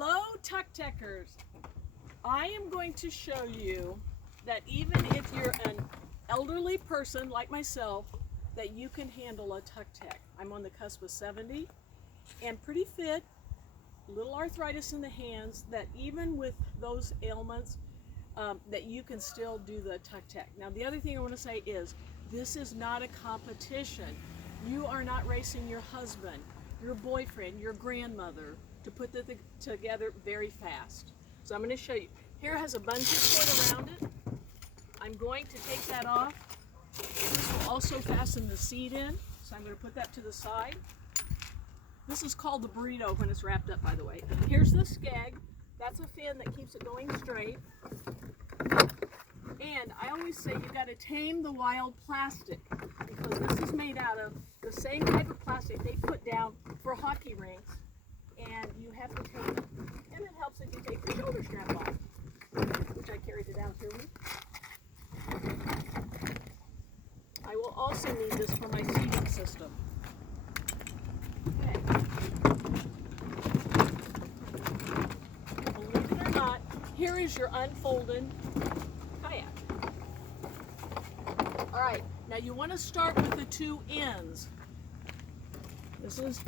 Hello, Tucktecers. I am going to show you that even if you're an elderly person like myself, that you can handle a Tucktec. I'm on the cusp of 70 and pretty fit, little arthritis in the hands, that even with those ailments, that you can still do the Tucktec. Now the other thing I want to say is, this is not a competition. You are not racing your husband, your boyfriend, your grandmother to put it together very fast. So I'm going to show you. Here has a bungee cord around it. I'm going to take that off. This will also fasten the seat in, so I'm going to put that to the side. This is called the burrito when it's wrapped up, by the way. Here's the skeg. That's a fin that keeps it going straight. And I always say you've got to tame the wild plastic, because this is made out of the same type of plastic they put down for hockey rinks, and you have to tame it. And it helps if you take the shoulder strap off, which I carried it down here with. I will also need this for my seating system. Okay. Believe it or not, here is your unfolded kayak. All right, now you want to start with the two ends. This is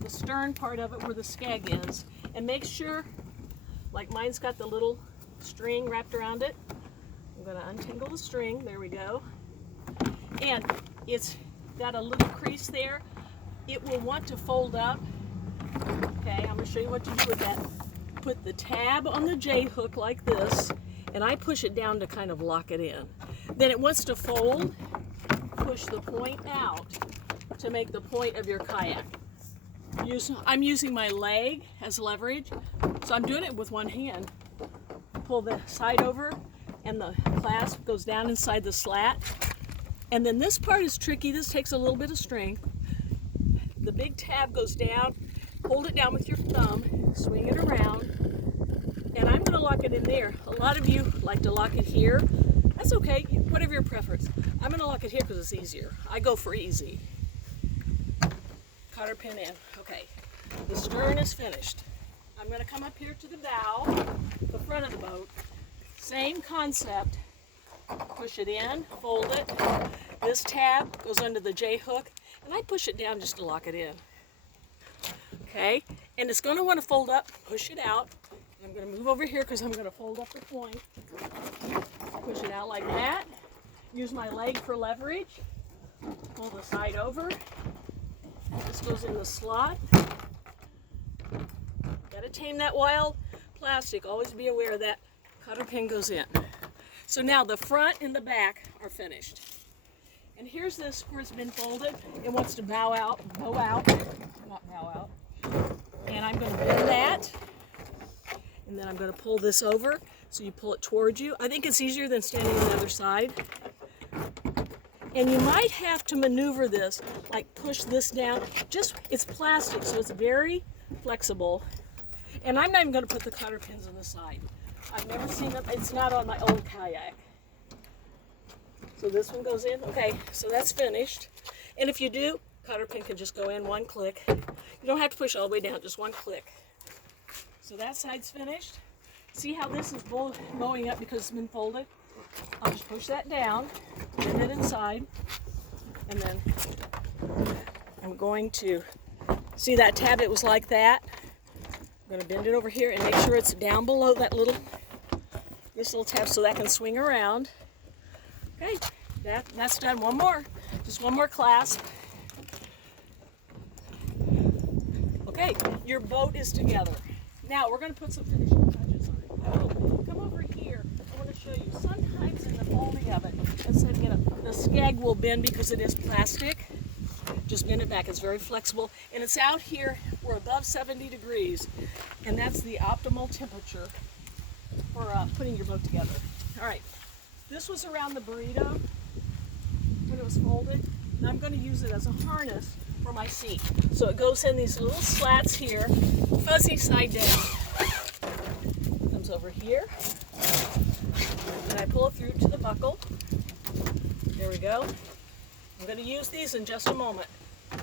the stern part of it where the skeg is. And make sure, like mine's got the little string wrapped around it. I'm going to untangle the string. There we go. And it's got a little crease there. It will want to fold up. Okay, I'm going to show you what to do with that. Put the tab on the J-hook like this, and I push it down to kind of lock it in. Then it wants to fold. Push the point out to make the point of your kayak. I'm using my leg as leverage, so I'm doing it with one hand. Pull the side over, and the clasp goes down inside the slat. And then this part is tricky. This takes a little bit of strength. The big tab goes down. Hold it down with your thumb, swing it around, and I'm going to lock it in there. A lot of you like to lock it here. That's okay, whatever your preference. I'm going to lock it here because it's easier. I go for easy. Cotter pin in. Okay, the stern is finished. I'm going to come up here to the bow, the front of the boat. Same concept. Push it in, fold it. This tab goes under the J-hook, and I push it down just to lock it in. Okay, and it's going to want to fold up. Push it out. I'm going to move over here because I'm going to fold up the point. Push it out like that. Use my leg for leverage. Pull the side over. This goes in the slot. Got to tame that wild plastic. Always be aware that cotter pin goes in. So now the front and the back are finished. And here's this where it's been folded. It wants to bow out, not bow out. And I'm going to bend that. And then I'm going to pull this over, so you pull it towards you. I think it's easier than standing on the other side. And you might have to maneuver this, like push this down. It's plastic, so it's very flexible. And I'm not even going to put the cotter pins on the side. I've never seen them. It's not on my old kayak. So this one goes in. Okay, so that's finished. And if you do, cotter pin can just go in one click. You don't have to push all the way down, just one click. So that side's finished. See how this is bowing up because it's been folded? I'll just push that down, bend it inside, and then I'm going to, see that tab, it was like that. I'm going to bend it over here and make sure it's down below that this little tab so that can swing around. Okay, that's done. One more, just one more clasp. Okay, your boat is together. Now we're going to put some finishing touches on it. Oh, come over here. I want to show you. Sometimes in the folding of it, instead of the skeg will bend because it is plastic. Just bend it back. It's very flexible, and it's out here. We're above 70 degrees, and that's the optimal temperature for putting your boat together. All right, this was around the burrito when it was folded. Now I'm going to use it as a harness for my seat. So it goes in these little slats here, fuzzy side down. Comes over here, and I pull it through to the buckle. There we go. I'm going to use these in just a moment.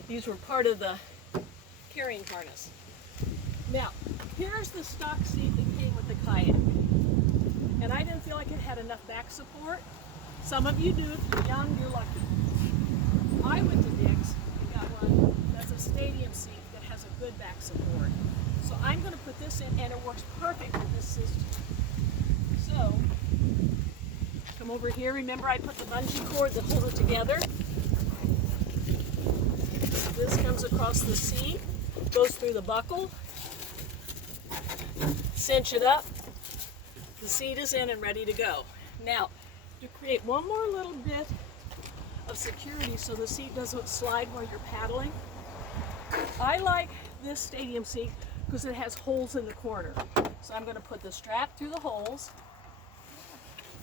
These were part of the carrying harness. Now, Here's the stock seat that came with the Kayak. And I didn't feel like it had enough back support. Some of you do. If you're young, you're lucky. I went to Dick's and got one that's a stadium seat that has a good back support. So I'm going to put this in, and it works perfect with this system. So, come over here. Remember I put the bungee cord that holds it together. This comes across the seat, goes through the buckle, cinch it up. The seat is in and ready to go. Now, to create one more little bit of security so the seat doesn't slide while you're paddling, I like this stadium seat because it has holes in the corner. So I'm going to put the strap through the holes,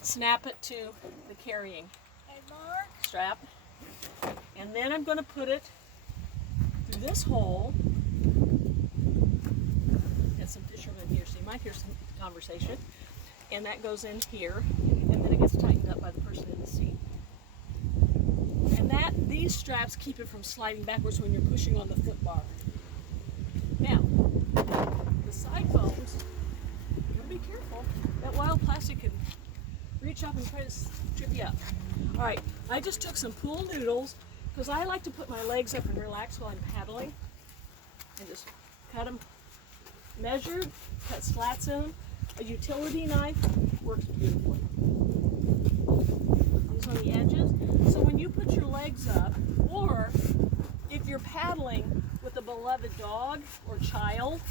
snap it to the carrying strap, and then I'm going to put it through this hole. Got some fishermen here, so you might hear some conversation. And that goes in here, and then it gets tightened up by the person in the seat. And these straps keep it from sliding backwards when you're pushing on the foot bar. Now, the side foams, you gotta be careful. That wild plastic can reach up and try to trip you up. All right, I just took some pool noodles because I like to put my legs up and relax while I'm paddling. And just cut them measured, cut slats in them. A utility knife works beautifully. These on the edges. So when you put your legs up, or if you're paddling with a beloved dog or child,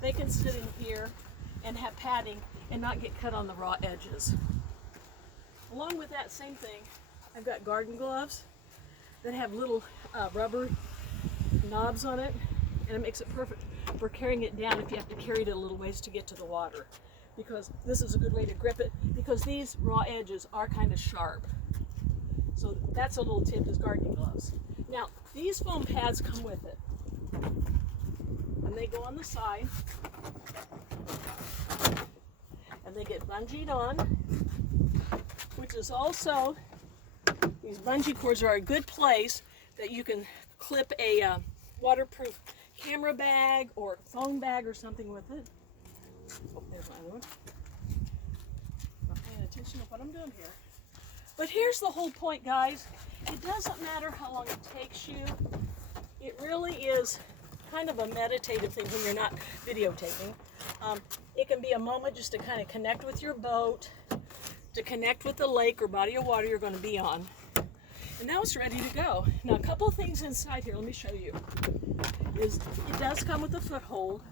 they can sit in here and have padding and not get cut on the raw edges. Along with that same thing, I've got garden gloves that have little rubber knobs on it, and it makes it perfect for carrying it down if you have to carry it a little ways to get to the water, because this is a good way to grip it, because these raw edges are kind of sharp. So that's a little tip, is gardening gloves. Now, these foam pads come with it, and they go on the side, and they get bungeed on, which is also, these bungee cords are a good place that you can clip a waterproof camera bag or phone bag or something with it. Oh, there's my other one. Not paying attention to what I'm doing here. But here's the whole point, guys. It doesn't matter how long it takes you. It really is kind of a meditative thing when you're not videotaping. It can be a moment just to kind of connect with your boat, to connect with the lake or body of water you're going to be on. And now it's ready to go. Now, a couple of things inside here, let me show you. It does come with a foothold,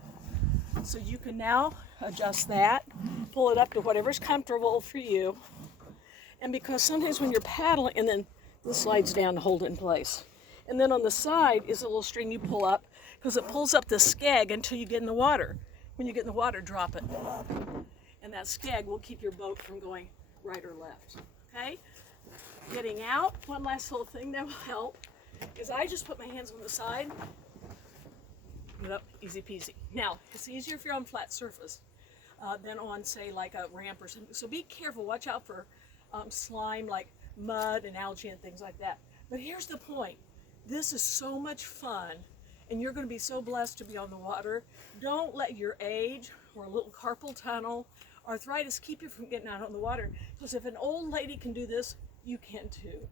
so you can now adjust that, pull it up to whatever's comfortable for you. And because sometimes when you're paddling, and then this slides down to hold it in place. And then on the side is a little string you pull up, because it pulls up the skeg until you get in the water. When you get in the water, drop it. And that skeg will keep your boat from going right or left, okay? Getting out, one last little thing that will help is I just put my hands on the side. Get up, easy peasy. Now, it's easier if you're on flat surface than on, say, like a ramp or something. So be careful, watch out for slime like mud and algae and things like that. But here's the point. This is so much fun, and you're going to be so blessed to be on the water. Don't let your age or a little carpal tunnel, arthritis keep you from getting out on the water. Because if an old lady can do this, you can too.